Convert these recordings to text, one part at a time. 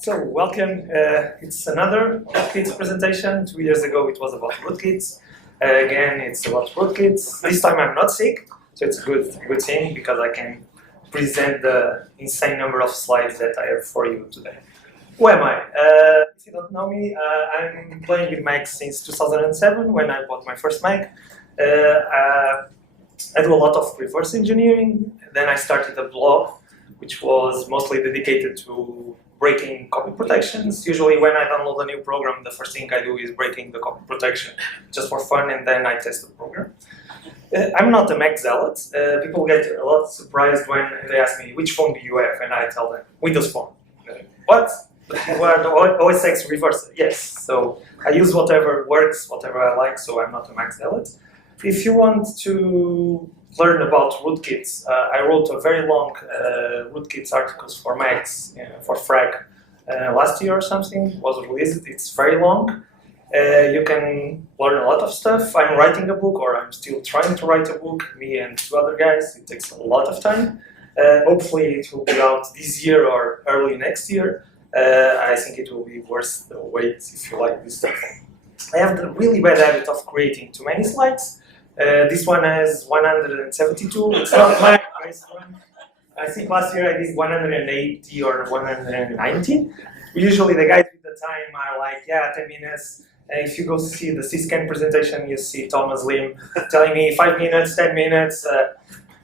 So welcome. It's another Rootkits presentation. 2 years ago it was about Rootkits. Again, it's about Rootkits. This time I'm not sick, so it's a good thing because I can present the insane number of slides that I have for you today. Who am I? If you don't know me, I'm playing with Macs since 2007 when I bought my first Mac. I do a lot of reverse engineering. Then I started a blog which was mostly dedicated to breaking copy protections. Usually when I download a new program, the first thing I do is breaking the copy protection just for fun, and then I test the program. I'm not a Mac zealot. People get a lot surprised when they ask me, which phone do you have? And I tell them, Windows Phone. What? Well, the OSX reverse. Yes, so I use whatever works, whatever I like, so I'm not a Mac zealot. If you want to learn about rootkits, I wrote a very long rootkits articles for Macs, for Frag, last year or something. It was released. It's very long. You can learn a lot of stuff. I'm writing a book, or I'm still trying to write a book, me and two other guys. It takes a lot of time. Hopefully it will be out this year or early next year. I think it will be worth the wait if you like this stuff. I have the really bad habit of creating too many slides. This one has 172. It's not my best one. I think last year I did 180 or 190. Usually the guys with the time are like, yeah, 10 minutes. If you go see the C-Scan presentation, you see Thomas Lim telling me 5 minutes, 10 minutes.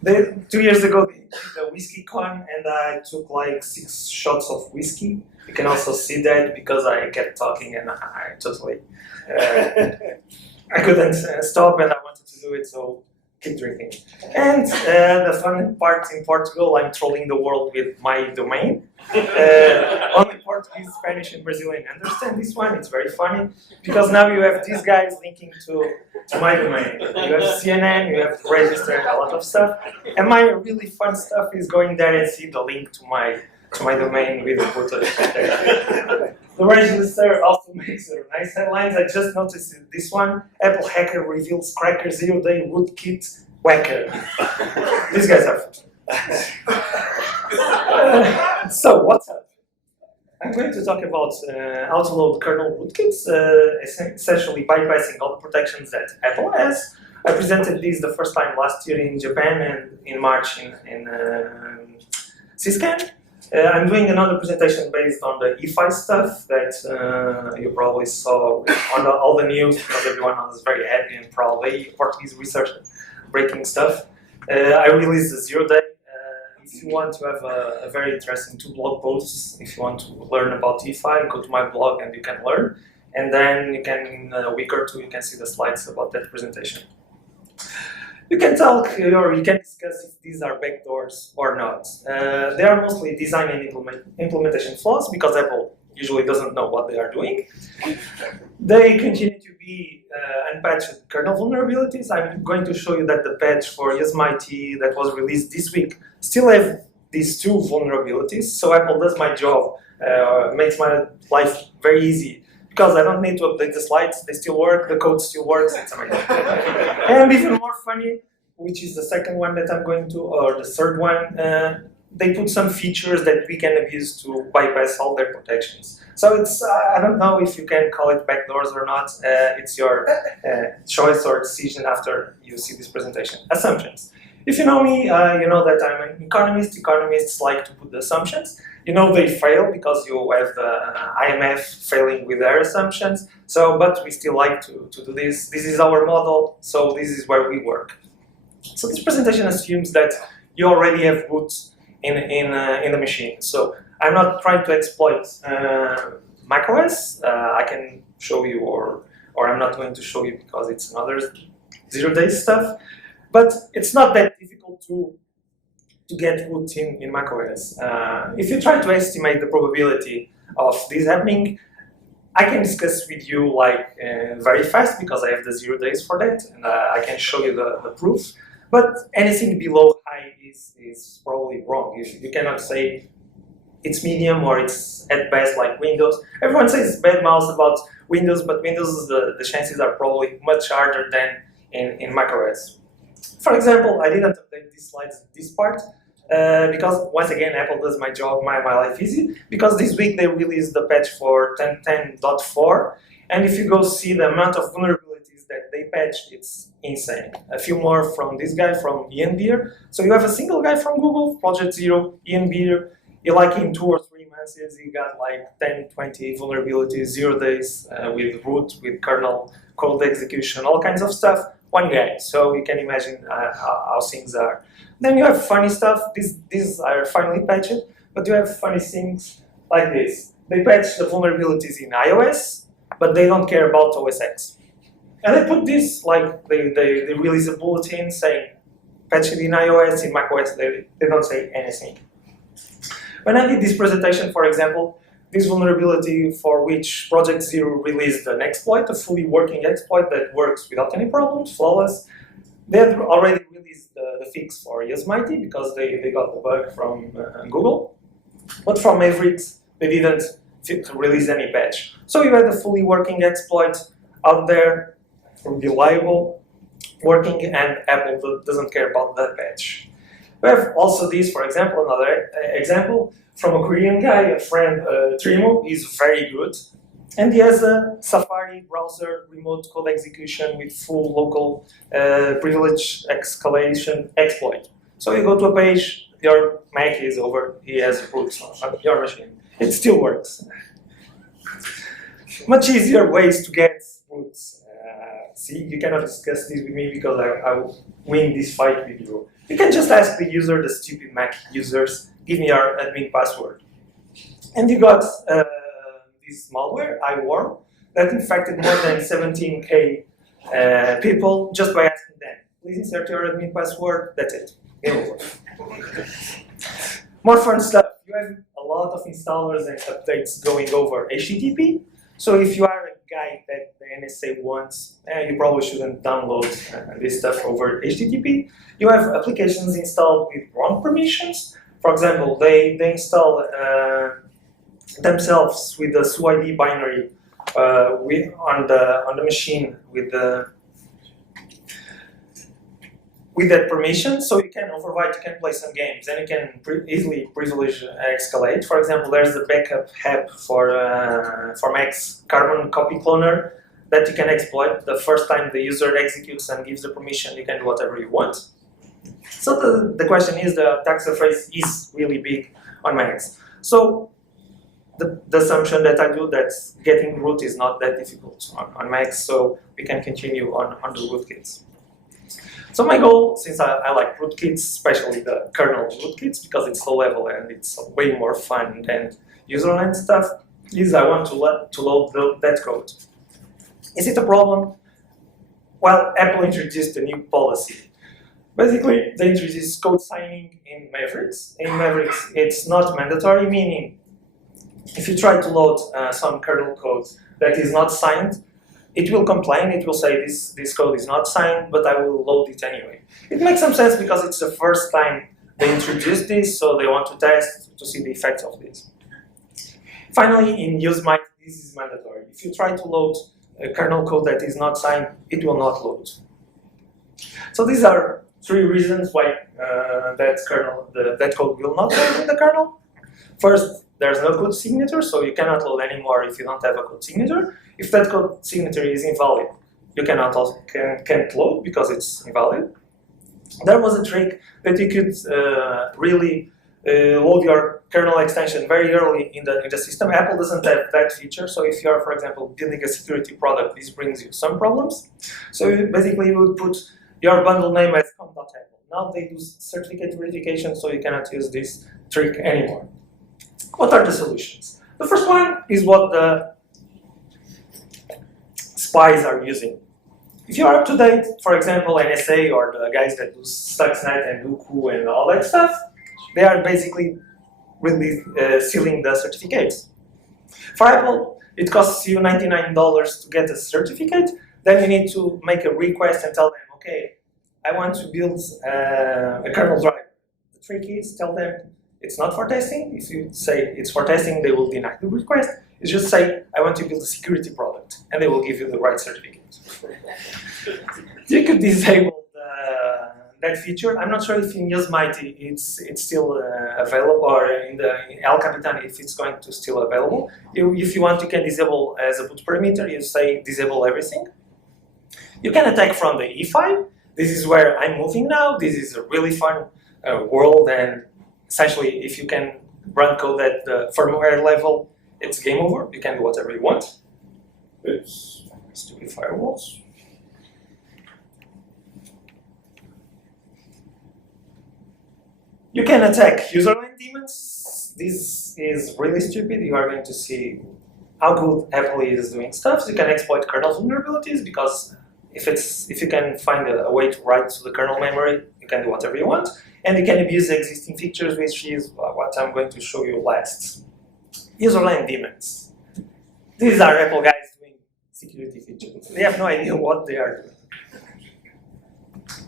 2 years ago, they did the whiskey con, and I took like 6 shots of whiskey. You can also see that because I kept talking and I totally, I couldn't stop and I wanted to do it, so keep drinking. And the fun part in Portugal, I'm trolling the world with my domain. Only Portuguese, Spanish, and Brazilian understand this one. It's very funny because now you have these guys linking to my domain. You have CNN, you have registered a lot of stuff, and my really fun stuff is going there and see the link to my domain with the footage. The register also makes nice headlines. I just noticed this one. Apple hacker reveals cracker 0-day rootkit whacker. These guys are fun. So what's up? I'm going to talk about how to load kernel rootkits, essentially bypassing all the protections that Apple has. I presented this the first time last year in Japan and in March in C-Scan. I'm doing another presentation based on the EFI stuff that you probably saw on all the news because everyone was very happy and probably Portuguese researcher breaking stuff. I released the 0-day. If you want to have a very interesting 2 blog posts, if you want to learn about EFI, go to my blog and you can learn. And then you can, in a week or 2, you can see the slides about that presentation. You can talk or you can discuss if these are backdoors or not. They are mostly design and implementation flaws because Apple usually doesn't know what they are doing. They continue to be unpatched kernel vulnerabilities. I'm going to show you that the patch for Yosemite that was released this week still have these 2 vulnerabilities. So Apple does my job, makes my life very easy. Because I don't need to update the slides, they still work, the code still works, it's amazing. And even more funny, which is the second one that I'm going to, or the third one, they put some features that we can abuse to bypass all their protections. So it's, I don't know if you can call it backdoors or not, it's your choice or decision after you see this presentation. Assumptions. If you know me, you know that I'm an economist. Economists like to put the assumptions. You know they fail because you have the IMF failing with their assumptions. So, but we still like to do this. This is our model, so this is where we work. So this presentation assumes that you already have root in the machine. So I'm not trying to exploit macOS. I can show you, or I'm not going to show you because it's another 0-day stuff. But it's not that difficult to get root in macOS. If you try to estimate the probability of this happening, I can discuss with you like very fast because I have the 0 days for that, and I can show you the proof. But anything below high is probably wrong. You cannot say it's medium or it's at best like Windows. Everyone says bad mouth about Windows, but Windows, the chances are probably much harder than in macOS. For example, I didn't update these slides, this part. because once again, Apple does my job, my life easy, because this week they released the patch for 10.10.4, and if you go see the amount of vulnerabilities that they patched, it's insane. A few more from this guy, from Ian Beer. So you have a single guy from Google, Project Zero, Ian Beer. Like in 2 or 3 months, he got like 10, 20 vulnerabilities, 0 days with root, with kernel, code execution, all kinds of stuff. One guy. So you can imagine how things are. Then you have funny stuff. These are finally patched, but you have funny things like this. They patch the vulnerabilities in iOS, but they don't care about OS X. And they put this, like, they release a bulletin saying, patch it in iOS, in macOS, they don't say anything. When I did this presentation, for example, this vulnerability for which Project Zero released an exploit, a fully working exploit that works without any problems, flawless, they had already released the fix for Yosemite because they got the bug from Google. But from Mavericks, they didn't release any patch. So you had a fully working exploit out there, reliable, working, and Apple doesn't care about that patch. We have also this, for example, another example from a Korean guy, a friend, Trimo. He's very good. And he has a Safari browser remote code execution with full local privilege escalation exploit. So you go to a page, your Mac is over, he has roots on your machine. It still works. Much easier ways to get roots. See, you cannot discuss this with me because I will win this fight with you. You can just ask the user, the stupid Mac users, give me your admin password. And you got this malware, iWarm, that infected more than 17K people just by asking them, please insert your admin password, that's it. Game over. More fun stuff. You have a lot of installers and updates going over HTTP. So if you are a guy that the NSA wants, you probably shouldn't download this stuff over HTTP. You have applications installed with wrong permissions. For example, they install themselves with the SUID binary on the machine with that permission, so you can overwrite, you can play some games, and you can easily privilege escalate. For example, there's a backup app for Mac's carbon copy cloner that you can exploit. The first time the user executes and gives the permission, you can do whatever you want. So the question is, the attack surface is really big on Macs. So the assumption that I do that getting root is not that difficult on Macs, so we can continue on the rootkits. So my goal, since I like rootkits, especially the kernel rootkits, because it's low level and it's way more fun than userland stuff, is I want to load that code. Is it a problem? Well, Apple introduced a new policy. Basically, they introduced code signing in Mavericks. In Mavericks, it's not mandatory, meaning if you try to load some kernel code that is not signed, it will complain, it will say this code is not signed, but I will load it anyway. It makes some sense because it's the first time they introduced this, so they want to test to see the effects of this. Finally, in Yosemite, this is mandatory. If you try to load a kernel code that is not signed, it will not load. So these are 3 reasons why that code will not load in the kernel. First, there's no code signature, so you cannot load anymore if you don't have a code signature. If that code signature is invalid, you can't load because it's invalid. There was a trick that you could really load your kernel extension very early in the system. Apple doesn't have that feature, so if you are, for example, building a security product, this brings you some problems. So basically, you would put your bundle name as com.apple. Now they do certificate verification, so you cannot use this trick anymore. What are the solutions? The first one is what the spies are using. If you are up to date, for example, NSA or the guys that do Stuxnet and Uku and all that stuff, they are basically really sealing the certificates. For Apple, it costs you $99 to get a certificate. Then you need to make a request and tell them, okay, I want to build a kernel driver. The trick is tell them it's not for testing. If you say it's for testing, they will deny the request. You just say, I want to build a security product, and they will give you the right certificate. You could disable that feature. I'm not sure if in Yosemite it's still available, or in El Capitan if it's going to still available. If you want, you can disable as a boot parameter. You say disable everything. You can attack from the E5. This is where I'm moving now. This is a really fun world, and essentially, if you can run code at the firmware level, it's game over. You can do whatever you want. Oops, stupid firewalls. You can attack userland daemons. This is really stupid. You are going to see how good Apple is doing stuff. So you can exploit kernel vulnerabilities, because if you can find a way to write to the kernel memory, you can do whatever you want. And you can abuse the existing features, which is what I'm going to show you last. Userland daemons. These are Apple guys doing security features. They have no idea what they are doing.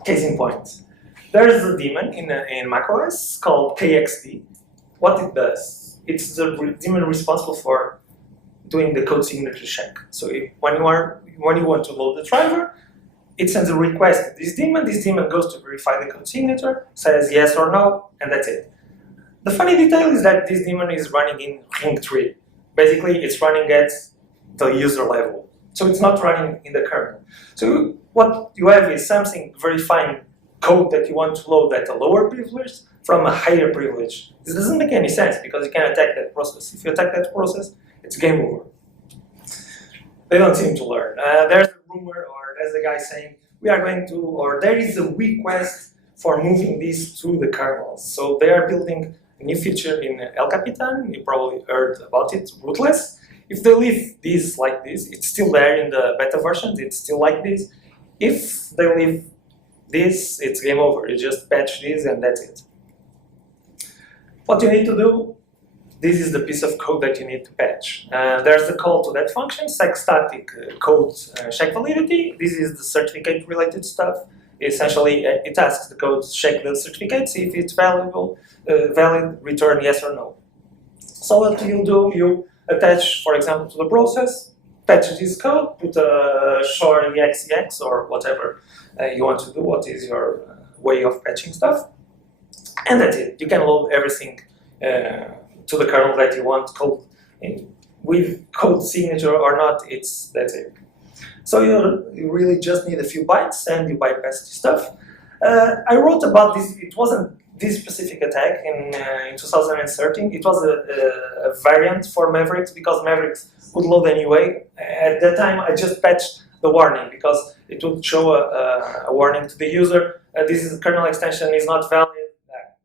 Case in point. There's a daemon in macOS called kext. What it does, it's the daemon responsible for doing the code signature check. So when you want to load the driver, it sends a request to this daemon. This daemon goes to verify the code signature, says yes or no, and that's it. The funny detail is that this daemon is running in ring 3. Basically, it's running at the user level. So it's not running in the kernel. So what you have is something verifying code that you want to load at a lower privilege from a higher privilege. This doesn't make any sense, because you can attack that process. If you attack that process, it's game over. They don't seem to learn. There's a rumor, or there's a guy saying, we are going to, or there is a request for moving this to the kernels. So they are building a new feature in El Capitan. You probably heard about it, rootless. If they leave this like this, it's still there in the beta versions, it's still like this. If they leave this, it's game over. You just patch this and that's it. What you need to do, this is the piece of code that you need to patch. There's the call to that function, static code check validity. This is the certificate related stuff. Essentially, it asks the code to check the certificate, see if it's valid, return yes or no. So what you do, you attach, for example, to the process, patch this code, put a short exex or whatever you want to do, what is your way of patching stuff, and that's it. You can load everything to the kernel that you want, code with code signature or not, that's it. So you really just need a few bytes and you bypass this stuff. I wrote about this, it wasn't this specific attack in 2013. It was a variant for Mavericks, because Mavericks would load anyway. At that time, I just patched the warning, because it would show a warning to the user. This is kernel extension is not valid.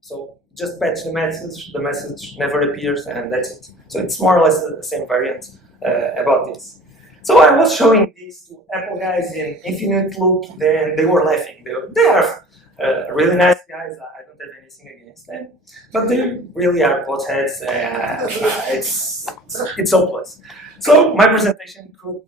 So just patch the message never appears, and that's it. So it's more or less the same variant about this. So I was showing this to Apple guys in Infinite Loop, then they were laughing. They are really nice guys. I don't have anything against them, but they really are potheads. It's hopeless. So my presentation could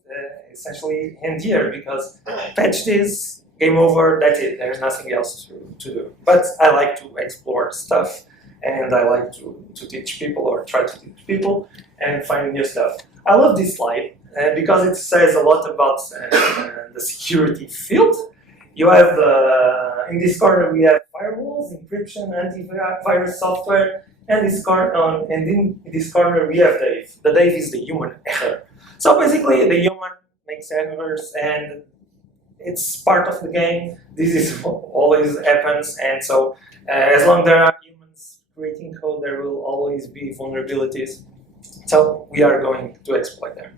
essentially end here, because patch this, game over, that's it. There's nothing else to do. But I like to explore stuff, and I like to teach people, or try to teach people, and find new stuff. I love this slide because it says a lot about the security field. You have, in this corner, we have firewalls, encryption, antivirus software, and in this corner, we have Dave. The Dave is the human error. So basically, the human makes errors, and it's part of the game. This is what always happens, and so as long as there are humans creating code, there will always be vulnerabilities. So we are going to exploit them.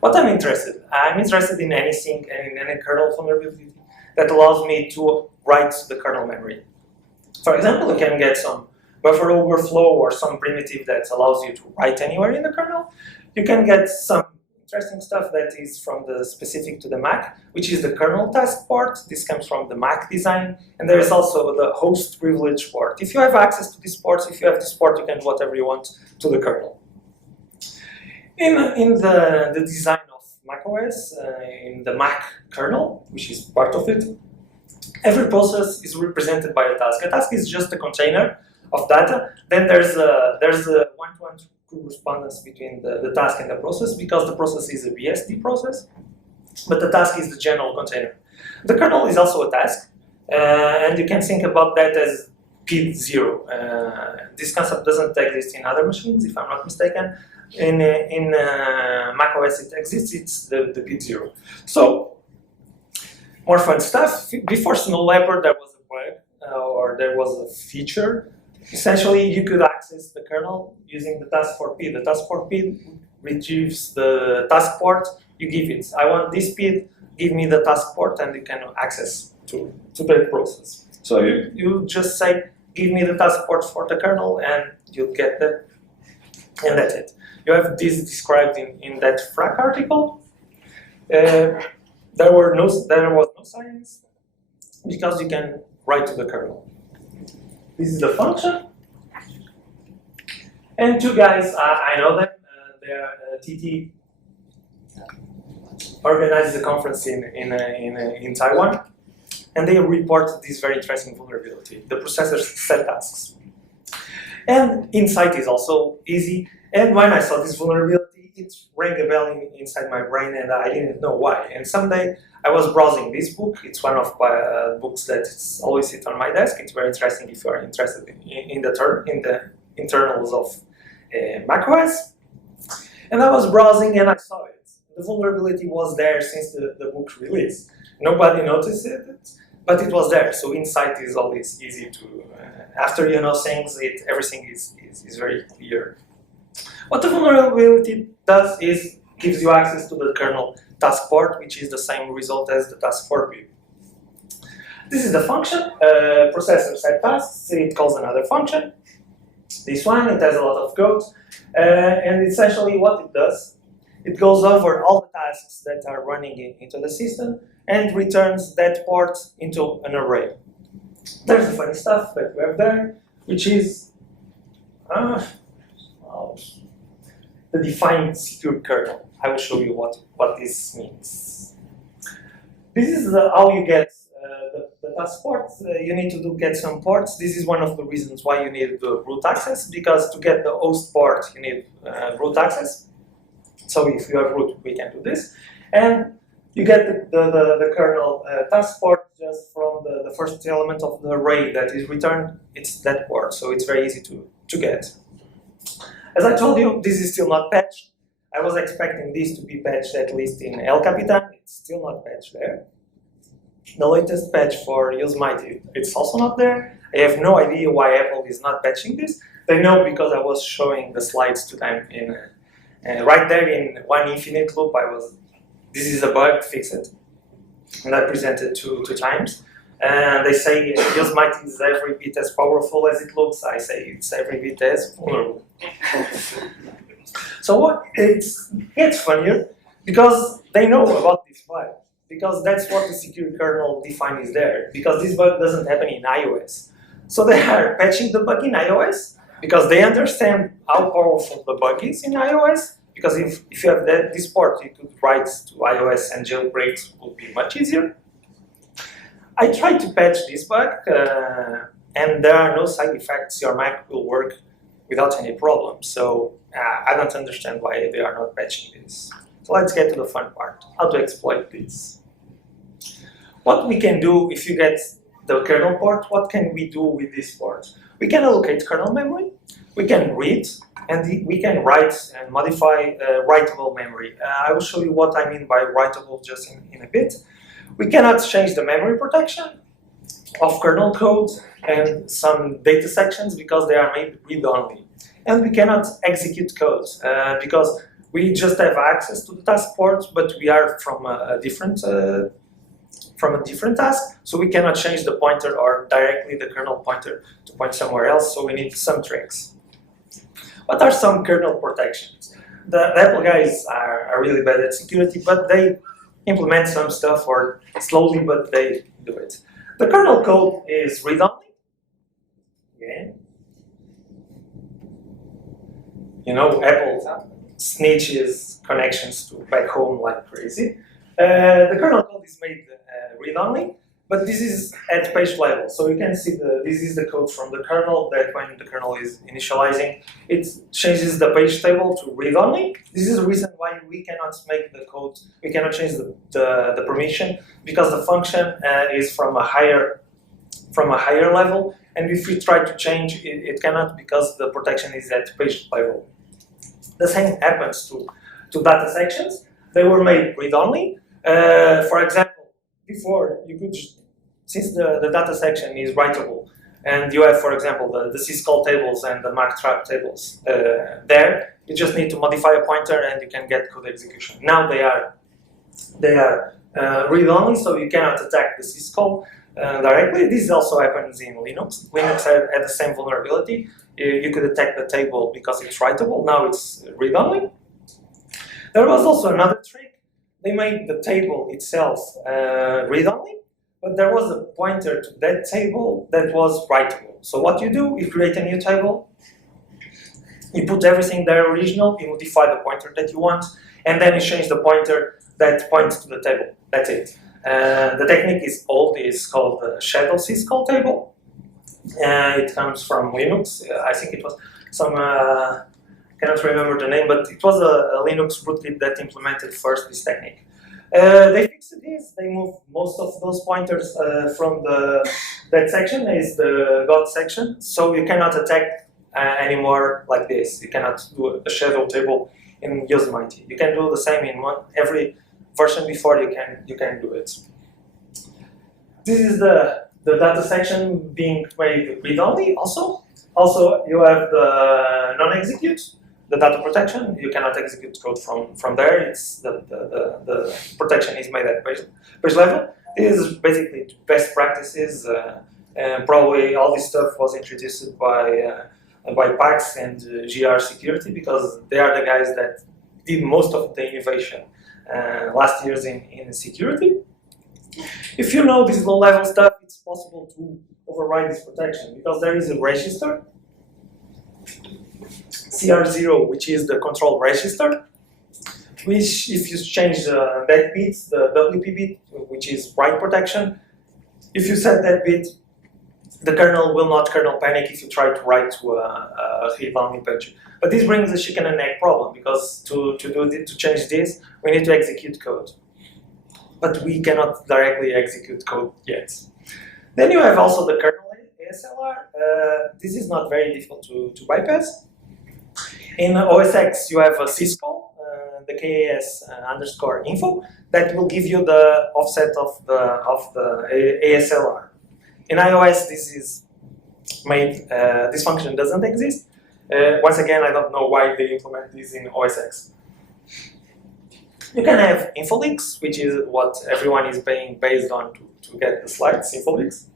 What I'm interested in anything and in any kernel vulnerability that allows me to write the kernel memory. For example, you can get some buffer overflow or some primitive that allows you to write anywhere in the kernel. You can get some interesting stuff that is from the specific to the Mac, which is the kernel task port. This comes from the Mac design, and there is also the host privilege port. If you have access to these ports, if you have this port, you can do whatever you want to the kernel. In the design of macOS, in the Mac kernel, which is part of it, every process is represented by a task. A task is just a container of data. Then there's a one-to-one correspondence between the task and the process, because the process is a BSD process, but the task is the general container. The kernel is also a task. And you can think about that as PID 0. This concept doesn't exist in other machines, if I'm not mistaken. In macOS it exists, it's the PID 0. So, more fun stuff. Before Snow Leopard, there was a bug, or there was a feature. Essentially, you could access the kernel using the task4PID. The task4PID retrieves the task port, you give it. I want this PID, give me the task port, and you can access to that process. So you just say, give me the task port for the kernel, and you'll get that, and that's it. You have this described in that FRAC article. There was no science, because you can write to the kernel. This is the function. And two guys, I know them. They're TT organizes a conference in Taiwan, and they report this very interesting vulnerability. The processor set tasks. And insight is also easy. And when I saw this vulnerability, it rang a bell inside my brain, and I didn't know why. And someday I was browsing this book. It's one of my books that always sit on my desk. It's very interesting if you are interested in the internals of macOS. And I was browsing and I saw it. The vulnerability was there since the book release. Nobody noticed it, but it was there. So insight is always easy to, after you know things, everything is very clear. What the vulnerability does is gives you access to the kernel task port, which is the same result as the task4PID. This is the function, processor set tasks. It calls another function. This one, it has a lot of code. And essentially what it does, it goes over all the tasks that are running into the system and returns that port into an array. There's the funny stuff that we have there, which is the defined secure kernel. I will show you what this means. This is how you get the task port. You need to get some ports. This is one of the reasons why you need the root access, because to get the host port, you need root access. So if you have root, we can do this. And you get the kernel task port just from the first element of the array that is returned. It's that port, so it's very easy to get. As I told you, this is still not patched. I was expecting this to be patched at least in El Capitan. It's still not patched there. The latest patch for Yosemite, it's also not there. I have no idea why Apple is not patching this. They know because I was showing the slides to them right there in one infinite loop. This is a bug, fix it. And I presented two times. And they say Yosemite is every bit as powerful as it looks. I say it's every bit as vulnerable. So it gets funnier because they know about this bug. Because that's what the secure kernel define is there. Because this bug doesn't happen in iOS. So they are patching the bug in iOS because they understand how powerful the bug is in iOS. Because if you have this port, you could write to iOS and jailbreaks would be much easier. I tried to patch this bug, and there are no side effects. Your Mac will work without any problem. So I don't understand why they are not patching this. So let's get to the fun part, how to exploit this. What we can do if you get the kernel port, what can we do with this port? We can allocate kernel memory, we can read, and we can write and modify writable memory. I will show you what I mean by writable just in a bit. We cannot change the memory protection of kernel code and some data sections because they are made read-only. And we cannot execute code because we just have access to the task port, but we are from a different task, so we cannot change the pointer or directly the kernel pointer to point somewhere else, so we need some tricks. What are some kernel protections? The Apple guys are really bad at security, but they implement some stuff, or slowly, but they do it. The kernel code is read-only. Okay. You know, Apple snitches connections to back home like crazy. The kernel code is made read-only, but this is at page level. So you can see this is the code from the kernel that when the kernel is initializing, it changes the page table to read-only. This is the reason why we cannot make the code, we cannot change the permission, because the function is from a higher from a higher level, and if we try to change, it cannot because the protection is at page level. The same happens to data sections. They were made read-only. For example, before you could, since the data section is writable, and you have, for example, the syscall tables and the marktrap tables there, you just need to modify a pointer and you can get code execution. Now they are read-only, so you cannot attack the syscall directly. This also happens in Linux. Linux had the same vulnerability. You could attack the table because it's writable. Now it's read-only. There was also another trick. They made the table itself read-only, but there was a pointer to that table that was writable. So what you do, you create a new table, you put everything there original, you modify the pointer that you want, and then you change the pointer that points to the table. That's it. The technique is old. It's called the shadow syscall table. It comes from Linux. I think it was some, cannot remember the name, but it was a Linux rootkit that implemented first this technique. They fixed this. They moved most of those pointers from that section is the God section, so you cannot attack anymore like this. You cannot do a shadow table in Yosemite. You can do the same in every version before you can do it. This is the data section being made read-only also. Also, you have the non-execute, the data protection. You cannot execute code from there. It's the protection is made at page level. This is basically best practices. Probably all this stuff was introduced by PAX and GR Security because they are the guys that did most of the innovation last years in security. If you know this low-level stuff, it's possible to override this protection because there is a register, CR0, which is the control register, which if you change that bit, the WP bit, which is write protection, if you set that bit, the kernel will not kernel panic if you try to write to a read-only page. But this brings a chicken and egg problem because to change this, we need to execute code. But we cannot directly execute code yet. Then you have also the kernel ASLR. This is not very difficult to bypass. In OSX, you have a syscall, the KAS_info, that will give you the offset of the ASLR. In iOS, this is made. This function doesn't exist. Once again, I don't know why they implement this in OSX. You can have infolinks, which is what everyone is paying based on to get the slides, infolinks.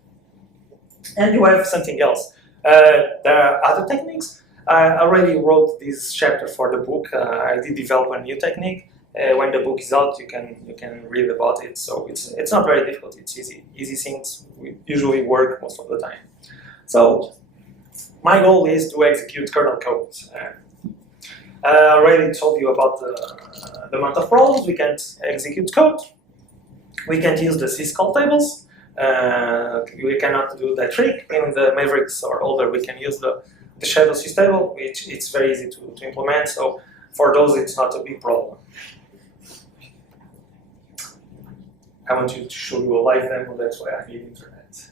And you have something else. There are other techniques. I already wrote this chapter for the book. I did develop a new technique. When the book is out, you can read about it. So it's not very difficult. It's easy. Easy things usually work most of the time. So my goal is to execute kernel code. I already told you about the amount of problems. We can't execute code. We can't use the syscall tables. We cannot do that trick. In the Mavericks or older, we can use the shadow sys table, which it's very easy to implement. So for those, it's not a big problem. I want you to show you a live demo. That's why I need internet.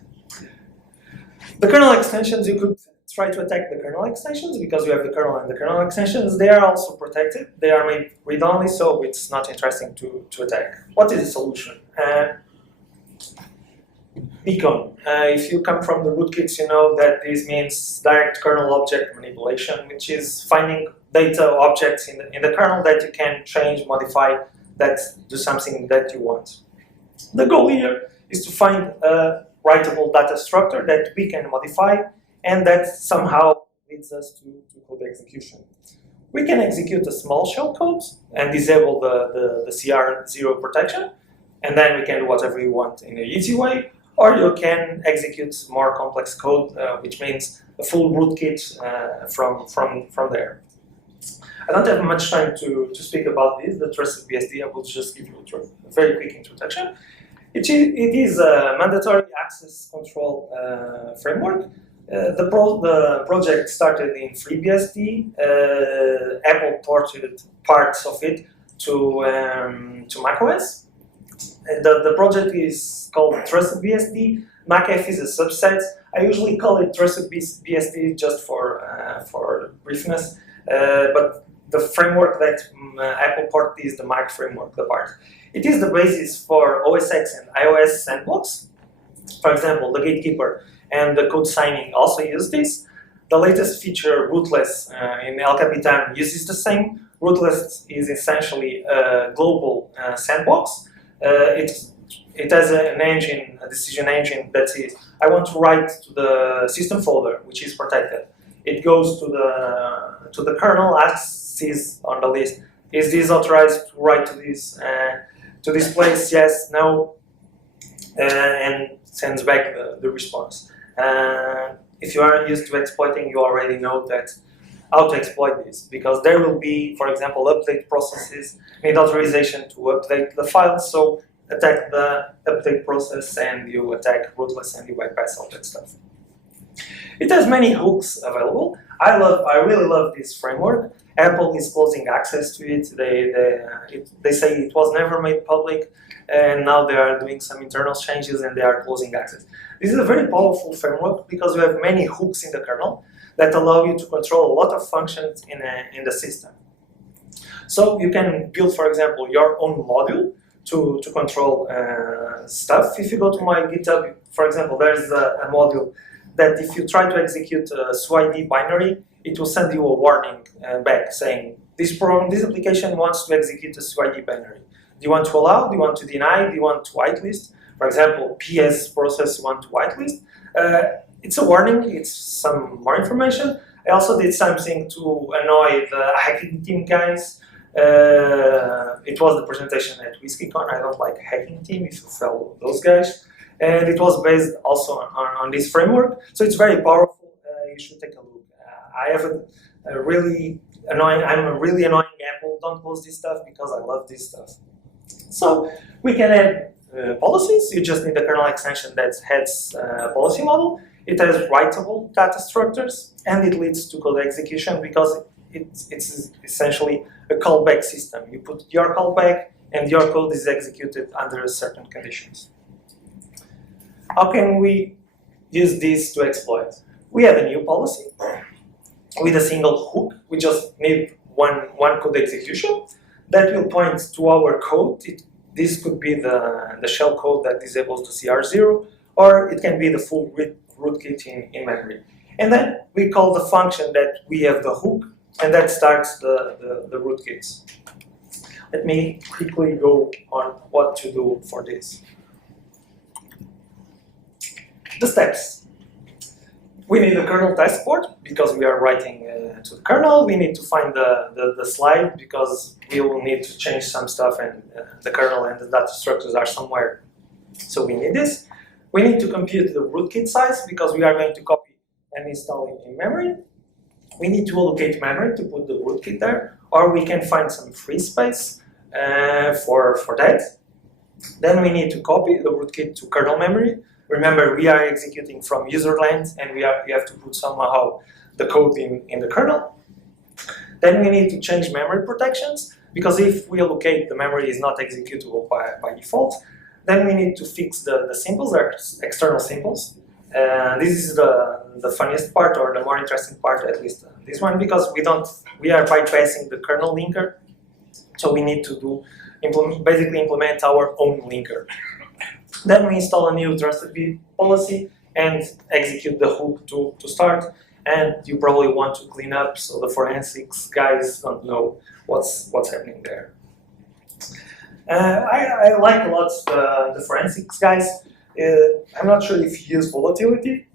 The kernel extensions, you could try to attack the kernel extensions because you have the kernel and the kernel extensions. They are also protected. They are made read-only, so it's not interesting to attack. What is the solution? Beacon. If you come from the rootkits, you know that this means direct kernel object manipulation, which is finding data objects in the kernel that you can change, modify, that do something that you want. The goal here is to find a writable data structure that we can modify and that somehow leads us to code execution. We can execute a small shell code and disable the CR0 protection, and then we can do whatever we want in an easy way, or you can execute more complex code, which means a full rootkit from there. I don't have much time to speak about this, the TrustedBSD. I will just give you a very quick introduction. It is a mandatory access control framework. The project started in FreeBSD. Apple ported parts of it to macOS. The project is called TrustedBSD. MACF is a subset. I usually call it TrustedBSD just for briefness, but the framework that Apple ported is the Mac framework, the part. It is the basis for OSX and iOS sandbox. For example, the gatekeeper and the code signing also use this. The latest feature, rootless, in El Capitan uses the same. Rootless is essentially a global sandbox. It has an engine, a decision engine that says, I want to write to the system folder, which is protected. It goes to the kernel, asks is on the list, is this authorized to write to this place? Yes, no, and sends back the response. If you are used to exploiting, you already know that how to exploit this, because there will be, for example, update processes need authorization to update the files, so attack the update process and you attack rootless and you bypass all that stuff. It has many hooks available. I really love this framework. Apple is closing access to it. They say it was never made public, and now they are doing some internal changes and they are closing access. This is a very powerful framework because you have many hooks in the kernel that allow you to control a lot of functions in the system. So you can build, for example, your own module to control stuff. If you go to my GitHub, for example, there's a module that if you try to execute a SUID binary, it will send you a warning back saying, this application wants to execute a SUID binary. Do you want to allow? Do you want to deny? Do you want to whitelist? For example, PS process you want to whitelist. It's a warning, it's some more information. I also did something to annoy the hacking team guys. It was the presentation at WhiskeyCon. I don't like hacking team if you follow those guys. And it was based also on this framework. So it's very powerful. You should take a look. I have a really annoying, I'm a really annoying Apple. Don't post this stuff because I love this stuff. So we can add policies. You just need a kernel extension that has a policy model. It has writable data structures, and it leads to code execution because it's essentially a callback system. You put your callback, and your code is executed under certain conditions. How can we use this to exploit? We have a new policy with a single hook. We just need one code execution that will point to our code. This could be the shell code that disables the CR0, or it can be the full rootkit in memory. And then we call the function that we have the hook, and that starts the rootkits. Let me quickly go on what to do for this. The steps. We need a kernel test port because we are writing to the kernel. We need to find the slide because we will need to change some stuff, and the kernel and the data structures are somewhere. So we need this. We need to compute the rootkit size because we are going to copy and install it in memory. We need to allocate memory to put the rootkit there, or we can find some free space for that. Then we need to copy the rootkit to kernel memory. Remember, we are executing from userland, and we have to put somehow the code in the kernel. Then we need to change memory protections, because if we allocate, the memory is not executable by default. Then we need to fix the symbols, or external symbols. This is the funniest part, or the more interesting part, at least this one, because we are bypassing the kernel linker, so we need to basically implement our own linker. Then we install a new TrustedBSD policy and execute the hook to start. And you probably want to clean up so the forensics guys don't know what's happening there. I like a lot the forensics guys. I'm not sure if you use volatility.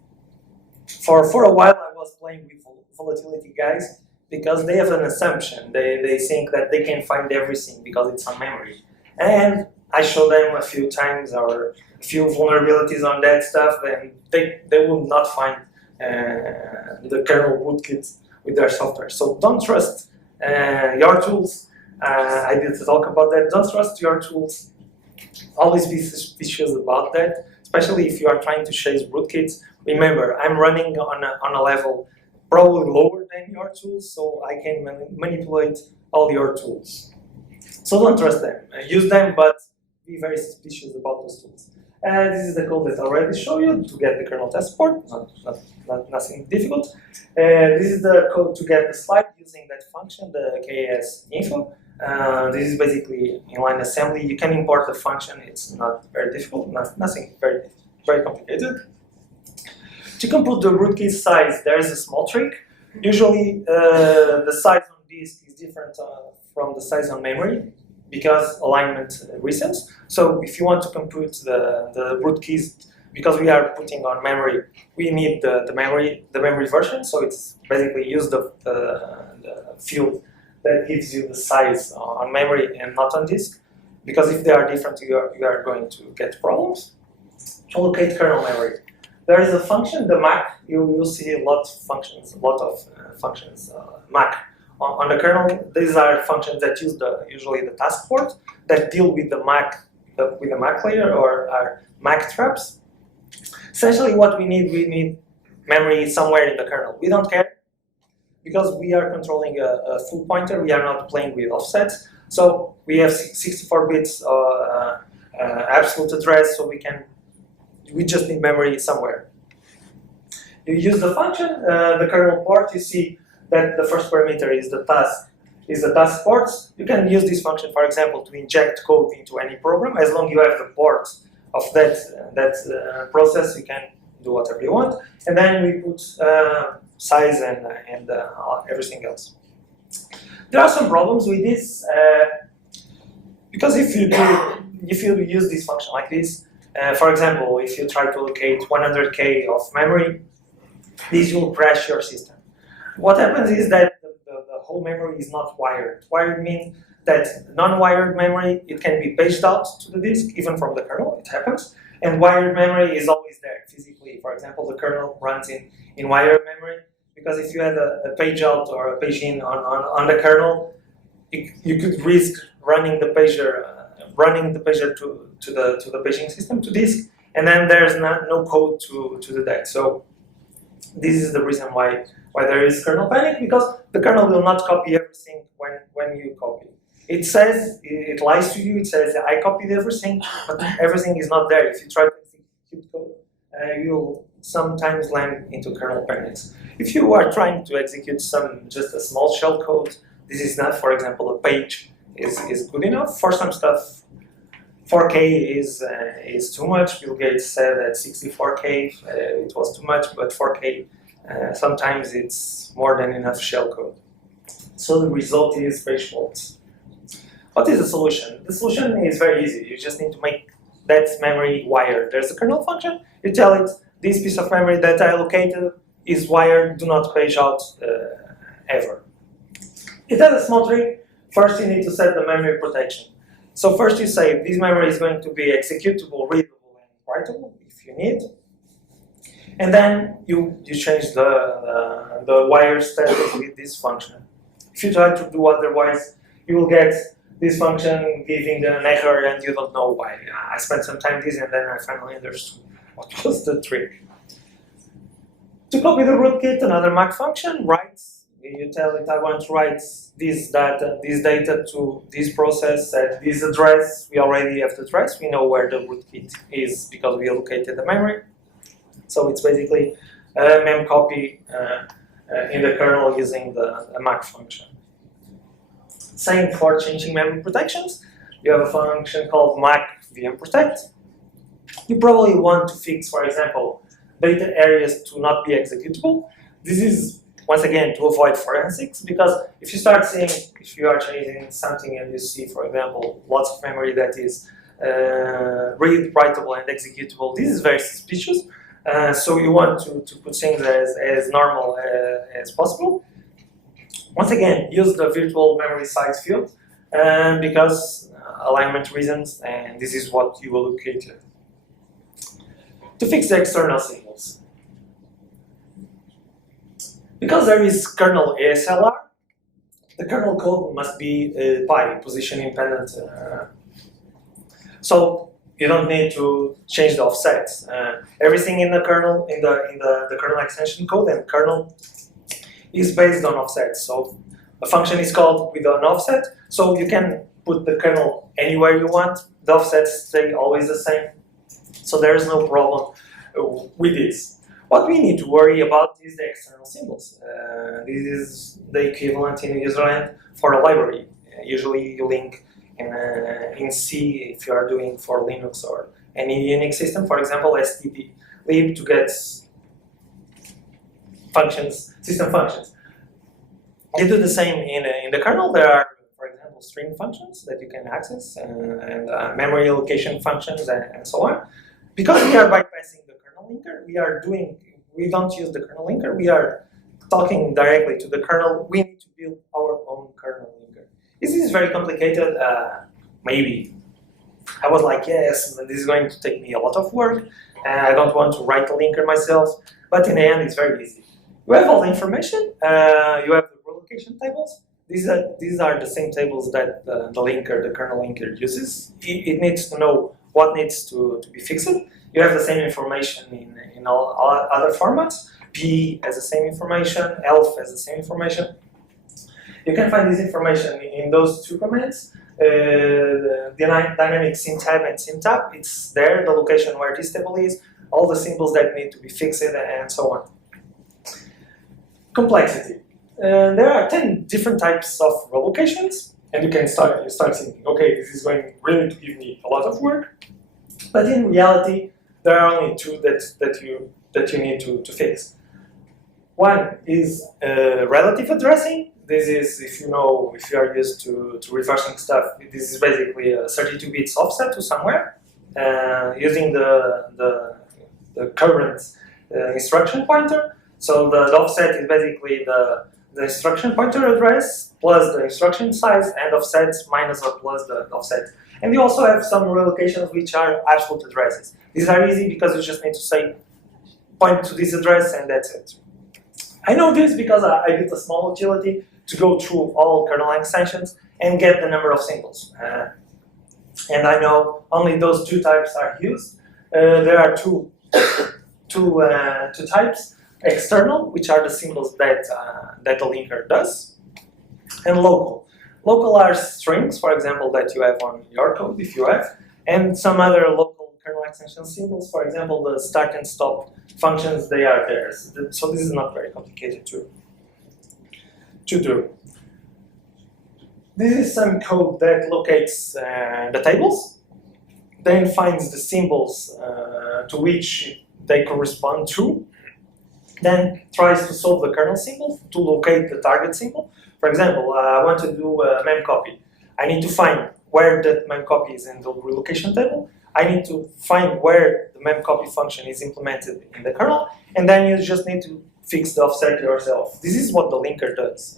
For a while I was playing with volatility guys because they have an assumption. They think that they can find everything because it's on memory. And I show them a few times or a few vulnerabilities on that stuff, and they will not find the kernel rootkits with their software. So don't trust your tools. I did talk about that. Don't trust your tools. Always be suspicious about that, especially if you are trying to chase rootkits. Remember, I'm running on a level probably lower than your tools, so I can manipulate all your tools. So don't trust them. Use them, but be very suspicious about those tools. This is the code that I already showed you to get the kernel test port, nothing difficult. This is the code to get the slide using that function, the KS info. This is basically inline assembly. You can import the function. It's not very difficult, nothing very complicated. To compute the rootkit size, there is a small trick. Usually, the size on disk is different from the size on memory because alignment reasons. So if you want to compute the rootkeys, because we are putting on memory, we need the memory version. So it's basically use the field that gives you the size on memory and not on disk. Because if they are different, you are going to get problems. Allocate kernel memory. There is a function, the MAC. You will see a lot of functions, MAC. On the kernel, these are functions that use usually the task port that deal with the MAC layer or are MAC traps. Essentially, what we need memory somewhere in the kernel. We don't care because we are controlling a full pointer. We are not playing with offsets, so we have 64 bits absolute address. So we just need memory somewhere. You use the function, the kernel port. You see that the first parameter is the task ports. You can use this function, for example, to inject code into any program. As long as you have the port of that process, you can do whatever you want. And then we put size and everything else. There are some problems with this because if you use this function like this, for example, if you try to allocate 100K of memory, this will crash your system. What happens is that the whole memory is not wired. Wired means that non-wired memory, it can be paged out to the disk, even from the kernel, it happens. And wired memory is always there physically. For example, the kernel runs in wired memory, because if you had a page out or a page in on the kernel, you could risk running the pager to the paging system, to disk, and then there's no code to the DAC. So this is the reason why there is kernel panic, because the kernel will not copy everything when you copy. It says, it lies to you, it says, I copied everything, but everything is not there. If you try to execute code, you'll sometimes land into kernel panics. If you are trying to execute just a small shell code, this is not, for example, a page is good enough. For some stuff, 4K is too much. Bill Gates said that 64K it was too much, but 4K sometimes it's more than enough shell code. So the result is page faults. What is the solution? The solution is very easy. You just need to make that memory wired. There's a kernel function. You tell it, this piece of memory that I allocated is wired. Do not page out ever. It has a small trick. First, you need to set the memory protection. So first you say this memory is going to be executable, readable, and writable if you need. And then you change the wire status with this function. If you try to do otherwise, you will get this function giving an error and you don't know why. I spent some time this and then I finally understood what was the trick. To copy the rootkit, another MAC function writes. You tell it, I want to write this data to this process at this address. We already have the address. We know where the rootkit is because we allocated the memory. So it's basically a memcopy in the kernel using the MAC function. Same for changing memory protections. You have a function called MAC VM protect. You probably want to fix, for example, data areas to not be executable. This is, once again, to avoid forensics, because if you start seeing, if you are changing something and you see, for example, lots of memory that is read, writable, and executable, this is very suspicious. So you want to put things as normal as possible. Once again, use the virtual memory size field because alignment reasons, and this is what you will allocate to. To fix the external signals. Because there is kernel ASLR, the kernel code must be PI, position independent. So you don't need to change the offsets. Everything in the kernel, in the kernel extension code and kernel is based on offsets. So a function is called with an offset. So you can put the kernel anywhere you want. The offsets stay always the same. So there is no problem with this. What we need to worry about is the external symbols. This is the equivalent in userland for a library. Usually you link in C if you are doing for Linux or any Unix system, for example, stdlib to get functions, system functions. You do the same in the kernel. There are, for example, string functions that you can access and memory allocation functions and so on. Because we are bypassing the kernel linker, we don't use the kernel linker, we are talking directly to the kernel. We need to build our own kernel linker. This is very complicated, maybe. I was like, yes, this is going to take me a lot of work, and I don't want to write a linker myself, but in the end, it's very easy. You have all the information, you have the relocation tables. These are the same tables that the kernel linker uses. It needs to know what needs to be fixed. You have the same information in all other formats. P has the same information, ELF has the same information. You can find this information in those two commands. The dynamic syntab and syntab, it's there, the location where this table is, all the symbols that need to be fixed, and so on. Complexity. There are 10 different types of relocations, and you start thinking, okay, this is going really to give me a lot of work. But in reality, there are only two that you need to fix. One is relative addressing. This is, if you are used to reversing stuff, this is basically a 32 bits offset to somewhere using the current instruction pointer. So the offset is basically the instruction pointer address plus the instruction size and offset minus or plus the offset. And you also have some relocations which are absolute addresses. These are easy because you just need to say point to this address and that's it. I know this because I built a small utility to go through all kernel extensions and get the number of symbols. And I know only those two types are used. There are two types: external, which are the symbols that the linker does, and local. Local are strings, for example, that you have on your code, if you have, and some other local kernel extension symbols, for example, the start and stop functions, they are there. So this is not very complicated to do. This is some code that locates the tables, then finds the symbols to which they correspond to, then tries to solve the kernel symbol to locate the target symbol. For example, I want to do a memcopy. I need to find where that memcopy is in the relocation table. I need to find where the memcopy function is implemented in the kernel, and then you just need to fix the offset yourself. This is what the linker does.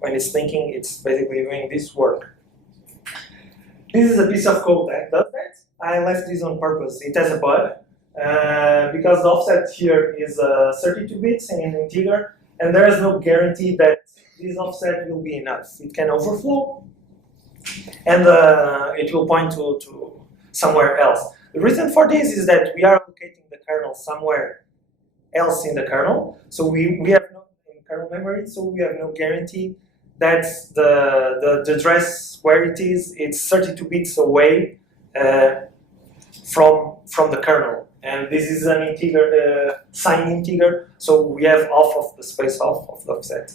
When it's linking, it's basically doing this work. This is a piece of code that does that. I left this on purpose. It has a bug because the offset here is 32 bits in an integer, and there is no guarantee that this offset will be enough. It can overflow, and it will point to somewhere else. The reason for this is that we are allocating the kernel somewhere else in the kernel, so we have no kernel memory, so we have no guarantee that the address where it is, it's 32 bits away from the kernel. And this is an integer, signed integer, so we have half of the space of the offset.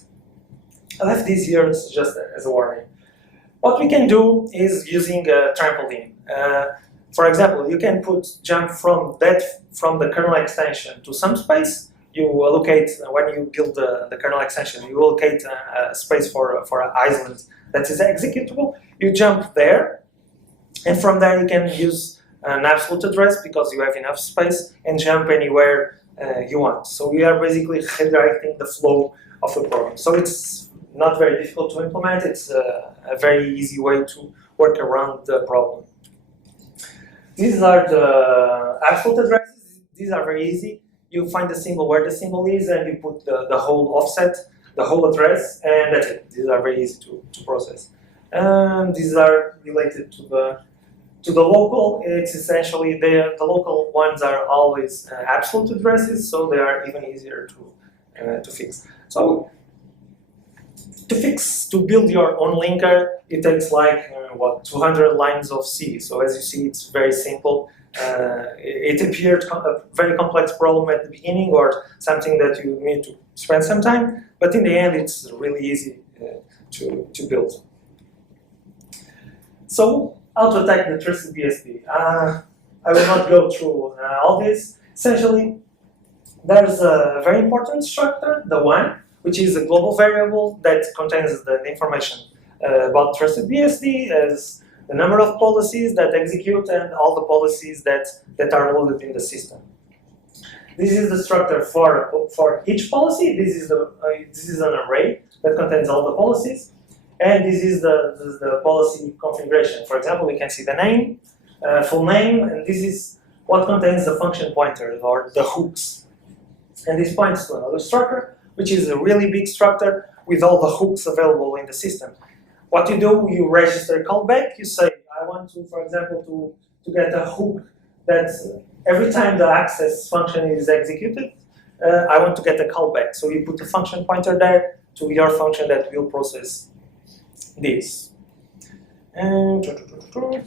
I left this here just as a warning. What we can do is using a trampoline. For example, you can jump from the kernel extension to some space. You allocate, when you build the kernel extension, you allocate a space for an island that is executable. You jump there, and from there you can use an absolute address because you have enough space and jump anywhere you want. So we are basically redirecting the flow of the program. So it's not very difficult to implement. It's a very easy way to work around the problem. These are the absolute addresses. These are very easy. You find the symbol where the symbol is, and you put the whole offset, the whole address, and that's it. These are very easy to process. These are related to the local. It's essentially the local ones are always absolute addresses, so they are even easier to fix. So to build your own linker, it takes like, what, 200 lines of C. So as you see, it's very simple. It appeared a very complex problem at the beginning, or something that you need to spend some time, but in the end, it's really easy to build. So, how to attack the TrustedBSD? I will not go through all this. Essentially, there's a very important structure, the one, which is a global variable that contains the information about TrustedBSD as the number of policies that execute and all the policies that are loaded in the system. This is the structure for each policy. This is an array that contains all the policies, and this is the policy configuration. For example, we can see the name, full name, and this is what contains the function pointers or the hooks. And this points to another structure, which is a really big structure with all the hooks available in the system. What you do, you register a callback. You say, I want to, for example, to get a hook that every time the access function is executed, I want to get a callback. So you put a function pointer there to your function that will process this. And that's what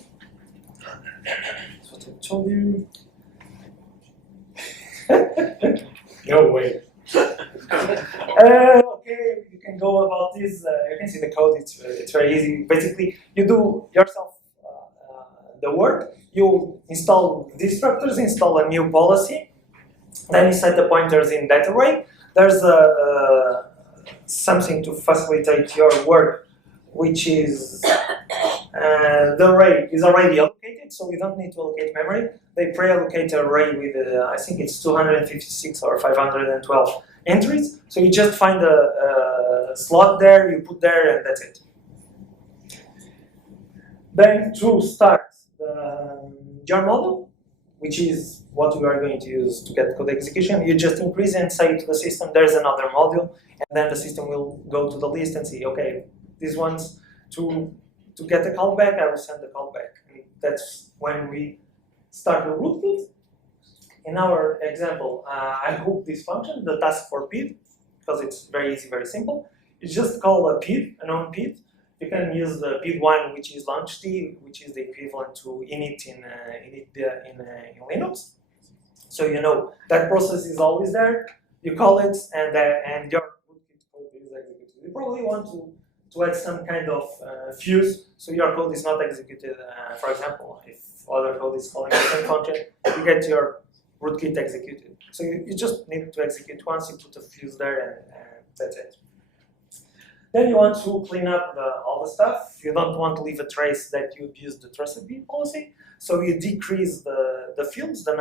I told you. No way. Okay, you can go about this. You can see the code. It's very easy. Basically, you do yourself the work. You install these structures, install a new policy, then you set the pointers in that array. There's something to facilitate your work, which is the array is already allocated, so we don't need to allocate memory. They pre-allocate an array with, I think it's 256 or 512 entries. So you just find a slot there, you put there, and that's it. Then to start your model, which is what we are going to use to get code execution, you just increase and say to the system, there's another module, and then the system will go to the list and see, okay, these ones to get the callback, I will send the callback. And that's when we start the rootkit. In our example, I hook this function, the task for PID, because it's very easy, very simple. You just call a PID, a known PID. You can use the PID1, which is launch T, which is the equivalent to init in Linux. So you know that process is always there. You call it, and your rootkit code is executed. You probably want to add some kind of fuse, so your code is not executed. For example, if other code is calling the same function, you get your rootkit executed. So you just need to execute once, you put a fuse there, and that's it. Then you want to clean up all the stuff. You don't want to leave a trace that you abused the TrustedB policy, so you decrease the fields, the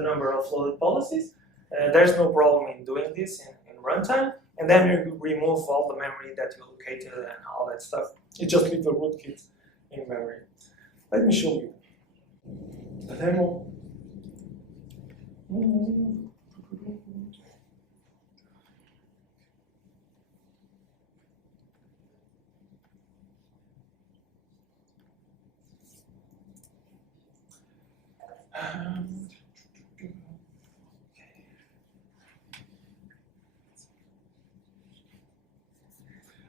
number of loaded policies. There's no problem in doing this in runtime. And then you remove all the memory that you allocated and all that stuff. You just leave the rootkit in memory. Let me show you the demo.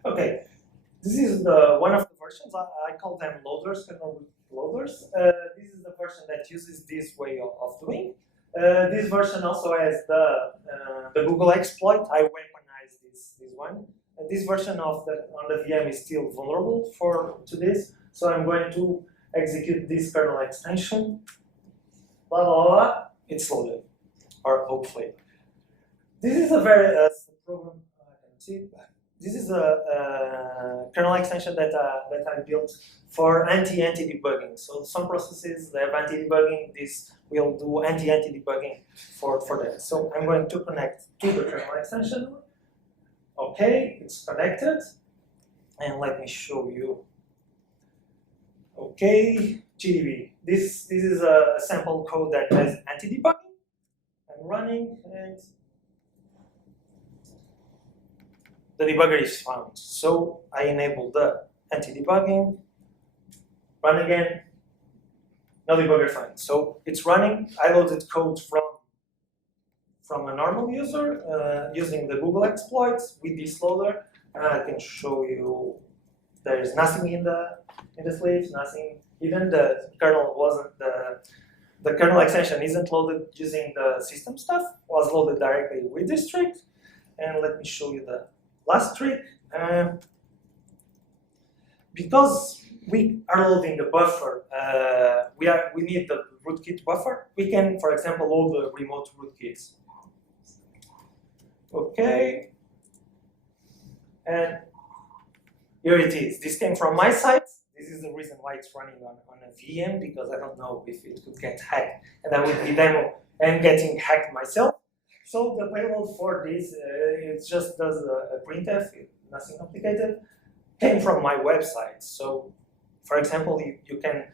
Okay, this is one of the versions. I call them loaders, kernel loaders. This is the version that uses this way of doing. This version also has the Google exploit. I weaponize this one. This version on the VM is still vulnerable to this. So I'm going to execute this kernel extension. Blah, blah, blah. It's loaded, or hopefully. This is a very program. I can see. This is a kernel extension that I built for anti-debugging. So some processes they have anti-debugging. This will do anti-debugging for that. So I'm going to connect to the kernel extension. Okay, it's connected. And let me show you. Okay, GDB. This is a sample code that has anti-debugging. I'm running and the debugger is found. So I enable the anti-debugging, run again, no debugger found. So it's running. I loaded code from a normal user using the Google exploits with this loader. I can show you there is nothing in the sleeves, nothing. Even the kernel wasn't the kernel extension isn't loaded using the system stuff. Was loaded directly with this trick. And let me show you the last trick. Because we are loading the buffer, we need the rootkit buffer. We can, for example, load the remote rootkits. Okay, and here it is. This came from my site. This is the reason why it's running on a VM, because I don't know if it could get hacked, and I would be demo and getting hacked myself. So the payload for this, it just does a printf, nothing complicated. Came from my website. So, for example, you can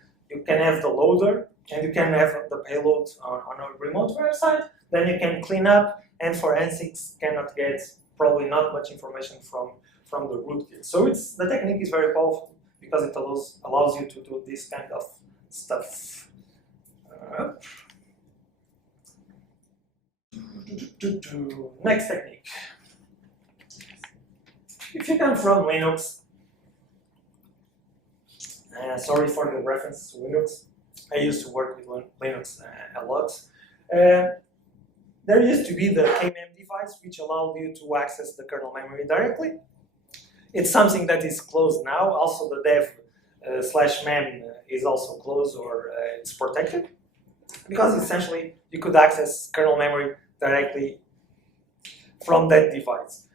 have the loader and you can have the payload on a remote website. Then you can clean up, and forensics cannot get probably not much information from the rootkit. So the technique is very powerful because it allows you to do this kind of stuff. Next technique. If you come from Linux, sorry for the reference to Linux. I used to work with Linux a lot. There used to be the KMEM device, which allowed you to access the kernel memory directly. It's something that is closed now. Also, the dev/mem is also closed, or it's protected, because essentially you could access kernel memory directly from that device.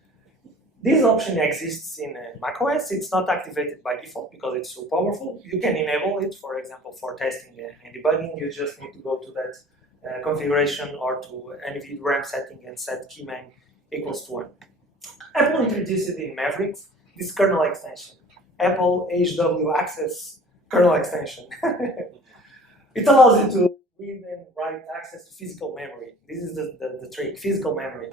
This option exists in macOS. It's not activated by default because it's so powerful. You can enable it, for example, for testing and debugging. You just need to go to that configuration or to NVRAM setting and set keymem equals to 1. Apple introduced it in Mavericks, this kernel extension, Apple HW Access kernel extension. It allows you to read and write access to physical memory. This is the trick, physical memory.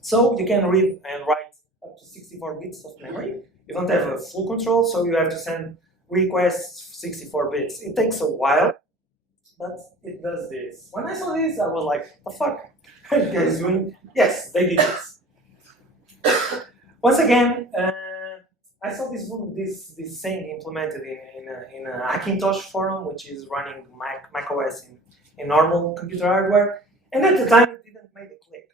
So you can read and write up to 64 bits of memory. You don't have a full control, so you have to send requests 64 bits. It takes a while, but it does this. When I saw this, I was like, the fuck? You guys doing? Yes, they did this. Once again, I saw this thing implemented in a Hackintosh forum, which is running macOS in normal computer hardware, and at the time it didn't make a click.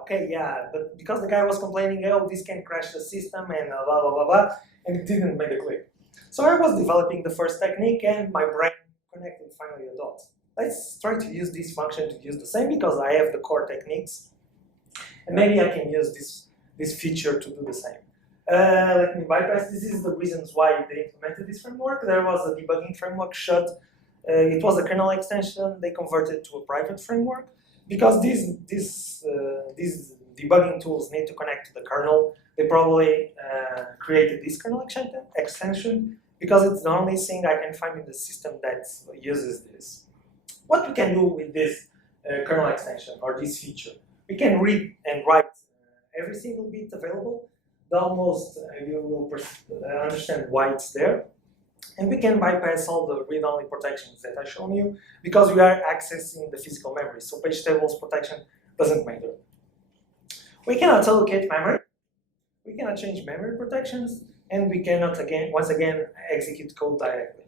Okay, yeah, but because the guy was complaining, oh, this can crash the system and blah, blah, blah, blah, and it didn't make a click. So I was developing the first technique, and my brain connected finally the dots. Let's try to use this function to use the same, because I have the core techniques, and maybe I can use this feature to do the same. Let me bypass. This is the reasons why they implemented this framework. There was a debugging framework shut. It was a kernel extension. They converted to a private framework. Because these debugging tools need to connect to the kernel, they probably created this kernel extension because it's the only thing I can find in the system that uses this. What we can do with this kernel extension or this feature, we can read and write every single bit available. Almost you will understand why it's there. And we can bypass all the read-only protections that I've shown you because we are accessing the physical memory. So page tables protection doesn't matter. We cannot allocate memory. We cannot change memory protections, and we cannot once again execute code directly.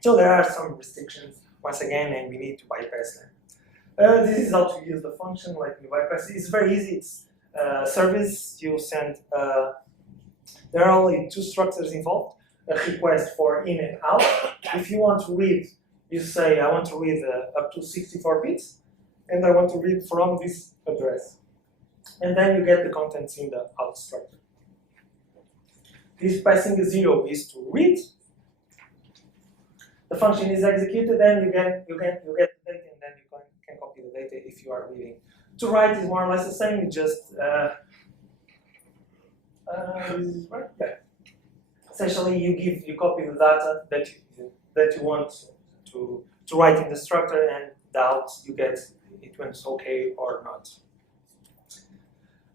So there are some restrictions once again, and we need to bypass them. This is how to use the function. Like we bypass. It's very easy. It's service. You send. There are only two structures involved. A request for in and out. If you want to read, you say, I want to read up to 64 bits, and I want to read from this address. And then you get the contents in the out structure. This passing a 0 is to read. The function is executed, and you get the data, and then you can copy the data if you are reading. To write is more or less the same. You just this is right. Yeah. Essentially, you copy the data that you want to write in the structure, and the out you get it went okay or not.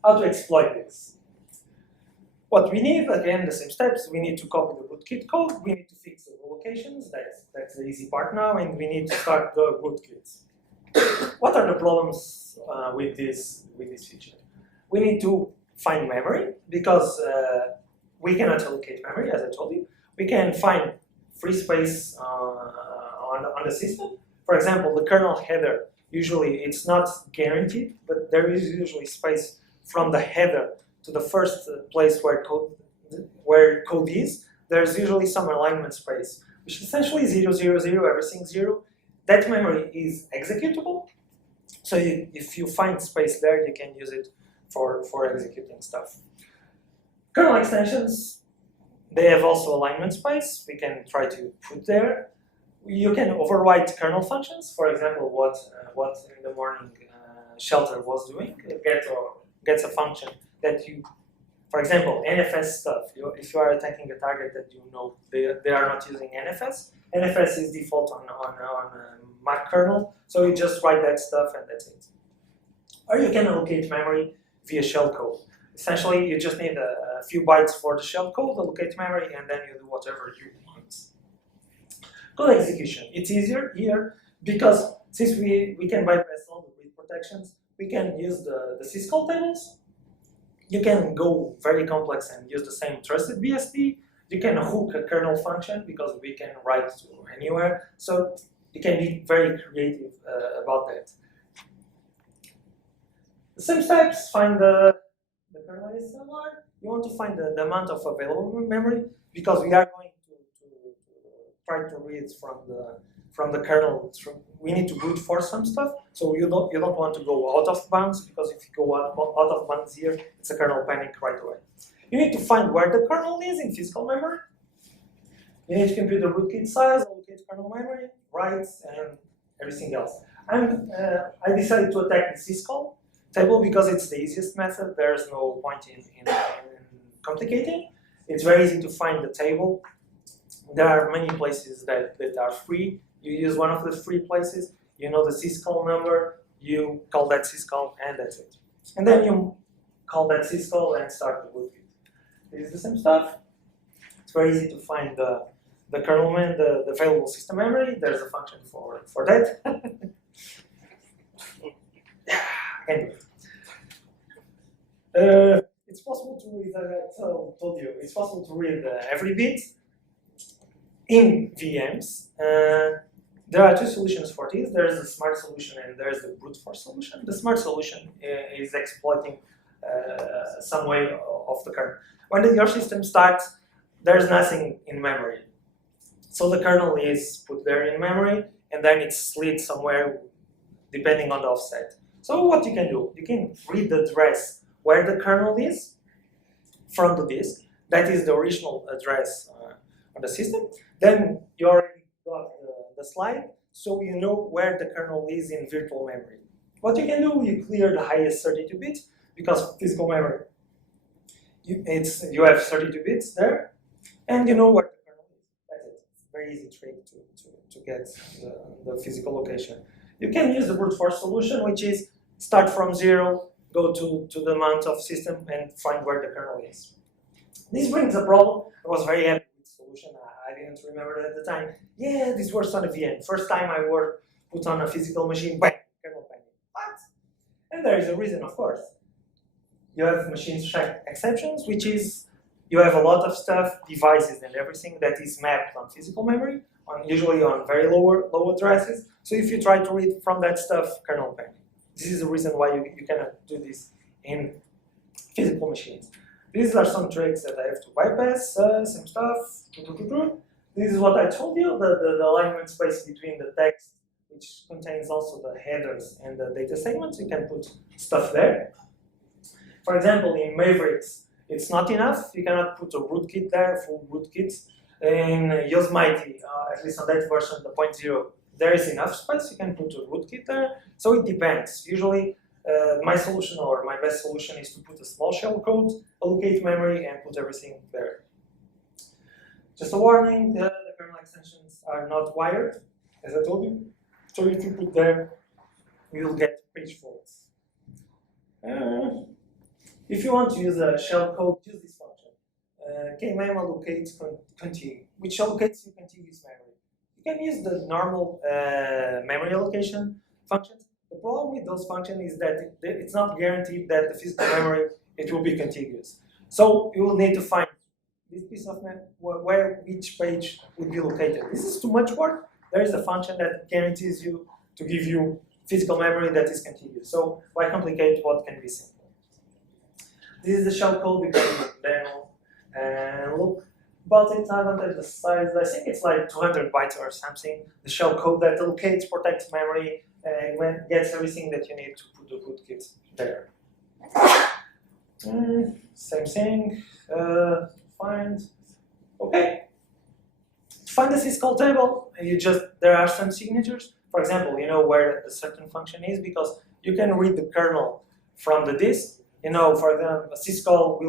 How to exploit this? What we need, again, the same steps. We need to copy the rootkit code. We need to fix the locations. That's the easy part now, and we need to start the rootkits. What are the problems with this feature? We need to find memory because we cannot allocate memory, as I told you. We can find free space on the system. For example, the kernel header, usually it's not guaranteed, but there is usually space from the header to the first place where code is. There's usually some alignment space, which is essentially 0, 0, 0, everything 0. That memory is executable. So if you find space there, you can use it for executing stuff. Kernel extensions, they have also alignment space. We can try to put there. You can override kernel functions. For example, what in the morning shelter was doing, gets a function that you, for example, NFS stuff. If you are attacking a target that you know they are not using NFS, NFS is default on Mac kernel, so you just write that stuff and that's it. Or you can allocate memory via shellcode. Essentially, you just need a few bytes for the shellcode, allocate memory, and then you do whatever you want. Code execution. It's easier here because since we can bypass all the read protections, we can use the syscall tables. You can go very complex and use the same TrustedBSD. You can hook a kernel function because we can write to anywhere. So you can be very creative about that. The same steps, find the kernel is similar. You want to find the amount of available memory because we are going to try to read from the kernel. We need to brute force some stuff, so you don't want to go out of bounds because if you go out of bounds here, it's a kernel panic right away. You need to find where the kernel is in physical memory. You need to compute the rootkit size, allocate kernel memory, writes, and everything else. I decided to attack the syscall table because it's the easiest method. There's no point in complicating. It's very easy to find the table. There are many places that are free. You use one of the free places, you know the syscall number, you call that syscall, and that's it. And then you call that syscall and start the rootkit. This is the same stuff. It's very easy to find the kernel the available system memory. There's a function for that. Anyway. It's possible to read, I told you, it's possible to read every bit in VMs. There are two solutions for this. There's the smart solution and there's the brute force solution. The smart solution is exploiting some way of the kernel. When your system starts, there's nothing in memory. So the kernel is put there in memory and then it's slid somewhere depending on the offset. So what you can do, you can read the address where the kernel is from the disk. That is the original address on the system. Then you already got the slide, so you know where the kernel is in virtual memory. What you can do, you clear the highest 32 bits because physical memory, you have 32 bits there, and you know where the kernel is. That's it. It's a very easy trick to get the physical location. You can use the brute force solution, which is start from 0, go to the amount of system, and find where the kernel is. This brings a problem. I was very happy with the solution. I didn't remember it at the time. Yeah, this works on a VM. First time I put on a physical machine, bang, kernel panic. What? And there is a reason, of course. You have machine check exceptions, which is you have a lot of stuff, devices and everything that is mapped on physical memory, usually on very low addresses. So if you try to read from that stuff, kernel panic. This is the reason why you cannot do this in physical machines. These are some tricks that I have to bypass, some stuff. This is what I told you, the alignment space between the text, which contains also the headers and the data segments. You can put stuff there. For example, in Mavericks, it's not enough. You cannot put a rootkit there, full rootkits. In Yosemite, at least on that version, the 0.0, there is enough space. You can put a rootkit there. So it depends. Usually, my solution or my best solution is to put a small shell code, allocate memory, and put everything there. Just a warning, the kernel extensions are not wired, as I told you. So if you put there, you'll get page faults. If you want to use a shell code, use this function. Kmem allocate continue, which allocates you contiguous memory. You can use the normal memory allocation functions. The problem with those functions is that it's not guaranteed that the physical memory it will be contiguous. So you will need to find this piece of map where each page would be located. This is too much work. There is a function that guarantees you to give you physical memory that is contiguous. So why complicate what can be simple? This is the shell code because of the demo. And look about it, I don't have the size. I think it's like 200 bytes or something. The shell code that allocates, protects memory, and gets everything that you need to put the rootkit there. Same thing. Find. Okay. To find the syscall table, there are some signatures. For example, you know where a certain function is because you can read the kernel from the disk. You know, for example, a syscall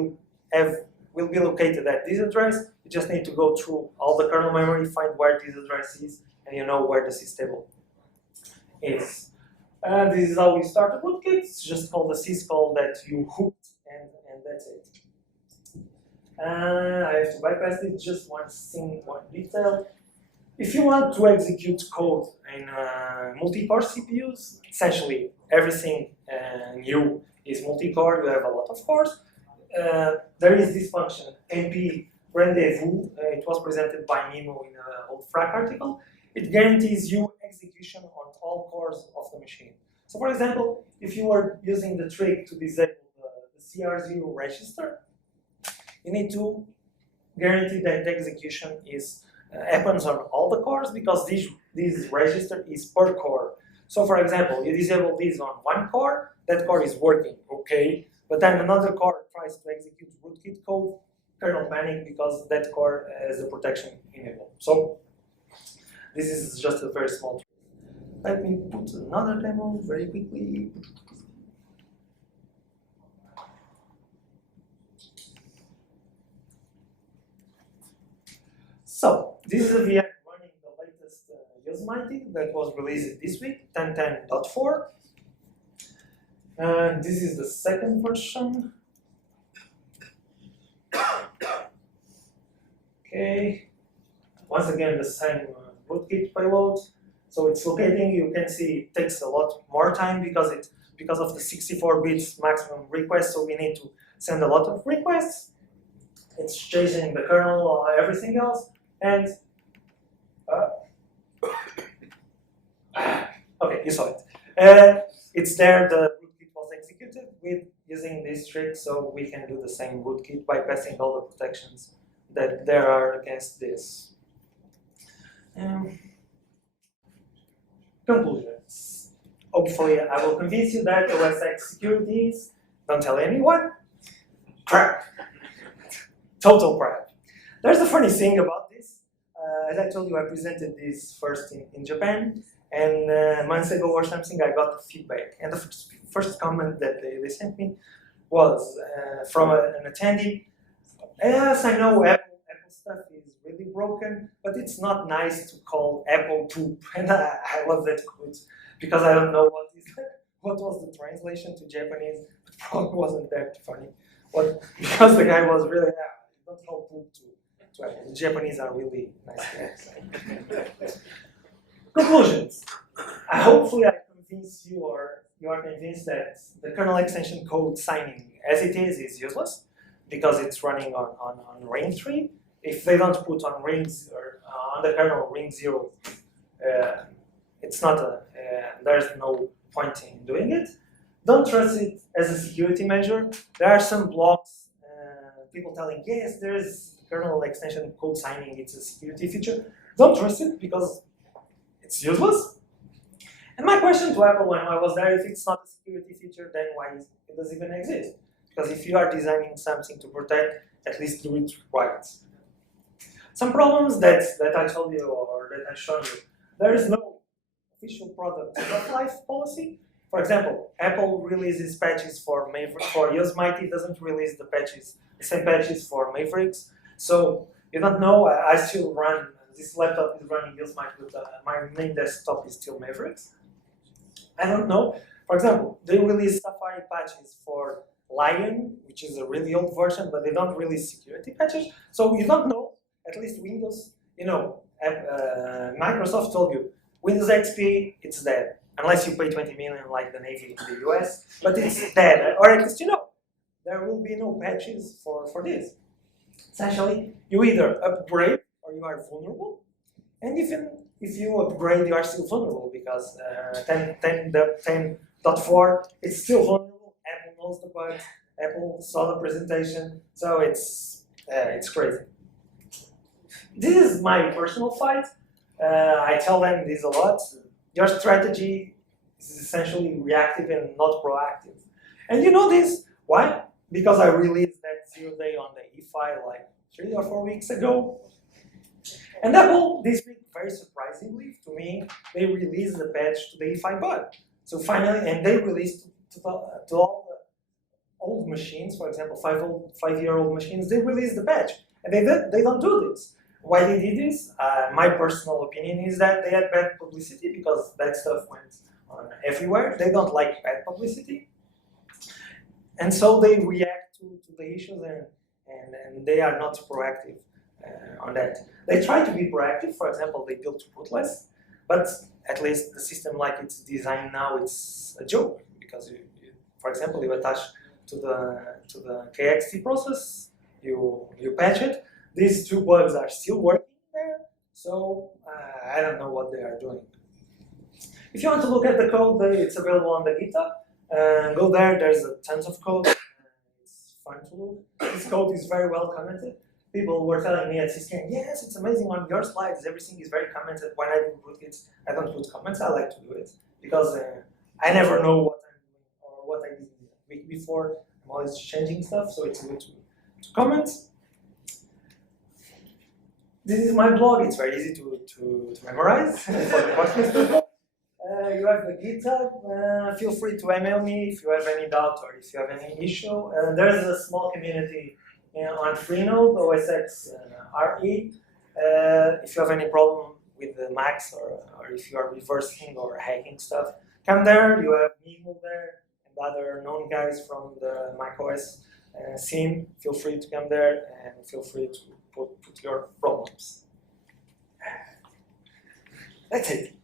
will be located at this address. You just need to go through all the kernel memory, find where this address is, and you know where the systable is. This is how we start the rootkit. It's just called the syscall that you hooked, and that's it. I have to bypass it. Just one detail. If you want to execute code in multi-core CPUs, essentially everything new is multi-core. You have a lot of cores. There is this function, MP rendezvous. It was presented by Nemo in an old FRAC article. It guarantees you execution on all cores of the machine. So for example, if you were using the trick to disable the CR0 register, you need to guarantee that the execution happens on all the cores because this register is per core. So for example, you disable this on one core, that core is working, okay, but then another core tries to execute rootkit code, kernel panic because that core has the protection enabled. So this is just a very small trick. Let me put another demo very quickly. So this is a VM running the latest Yosemite that was released this week, 10.10.4. This is the second version. Okay. Once again, the same rootkit payload. So it's locating. You can see it takes a lot more time because of the 64 bits maximum request. So we need to send a lot of requests. It's chasing the kernel or everything else. And okay, you saw it. It's there. The rootkit was executed with using this trick, so we can do the same rootkit by passing all the protections that there are against this. Conclusions. Hopefully, I will convince you that OPSEC securities, don't tell anyone, crap. Total crap. There's a funny thing about this. As I told you, I presented this first in Japan, and months ago or something, I got feedback. And the first comment that they sent me was from an attendee. Yes, I know Apple stuff is really broken, but it's not nice to call Apple poop. And I love that quote because I don't know what was the translation to Japanese. It probably wasn't that funny. But because the guy was really, don't call poop to Apple. The Japanese are really nice guys. Conclusions. Hopefully I convince you, or you are convinced that the kernel extension code signing as it is useless because it's running on ring 3. If they don't put on rings or on the kernel ring 0, it's not there's no point in doing it. Don't trust it as a security measure. There are some blogs, people telling, yes, there's kernel extension code signing, it's a security feature. Don't trust it because it's useless. And my question to Apple when I was there, if it's not a security feature, then why it does even exist? Because if you are designing something to protect, at least do it right. Some problems that I told you or that I showed you, there is no official product life policy. For example, Apple releases patches for Yosemite, doesn't release the same patches for Mavericks. So you don't know, I still run, this laptop is running Yosemite, but my main desktop is still Mavericks. I don't know. For example, they release Safari patches for Lion, which is a really old version, but they don't release security patches. So you don't know, at least Windows, you know, Microsoft told you, Windows XP, it's dead. Unless you pay 20 million like the Navy in the US, but it's dead. Or at least you know, there will be no patches for this. Essentially, you either upgrade or you are vulnerable, and even if you upgrade, you are still vulnerable because 10.4 is still vulnerable. Apple knows the bugs. Apple saw the presentation, so it's crazy. This is my personal fight. I tell them this a lot. Your strategy is essentially reactive and not proactive. And you know this. Why? Because I released that 0 day on the E5 like 3 or 4 weeks ago. And Apple, this week, very surprisingly to me, they released the patch to the E5 bug. So finally, and they released to all the old machines, for example, 5-year-old machines, they released the patch. And they don't do this. Why they did this? My personal opinion is that they had bad publicity because that stuff went on everywhere. They don't like bad publicity. And so they react to the issues and they are not proactive on that. They try to be proactive. For example, they built rootless, but at least the system like it's designed now, it's a joke because for example, you attach to the kext process, you patch it. These 2 bugs are still working there, so I don't know what they are doing. If you want to look at the code, it's available on the GitHub. Go there, there's tons of code. It's fun to look. This code is very well commented. People were telling me at Cisco, yes, it's amazing on your slides, everything is very commented. When I do rootkits, I don't put comments, I like to do it. Because I never know what I'm doing or what I did the week before. I'm always changing stuff, so it's good to comment. This is my blog, it's very easy to memorize for the podcast people. You have the GitHub, feel free to email me if you have any doubt or if you have any issue. There's a small community on Freenode, OSX RE. If you have any problem with the Macs or if you are reversing or hacking stuff, come there. You have Mimo there and other known guys from the macOS scene. Feel free to come there and feel free to put your problems. That's it.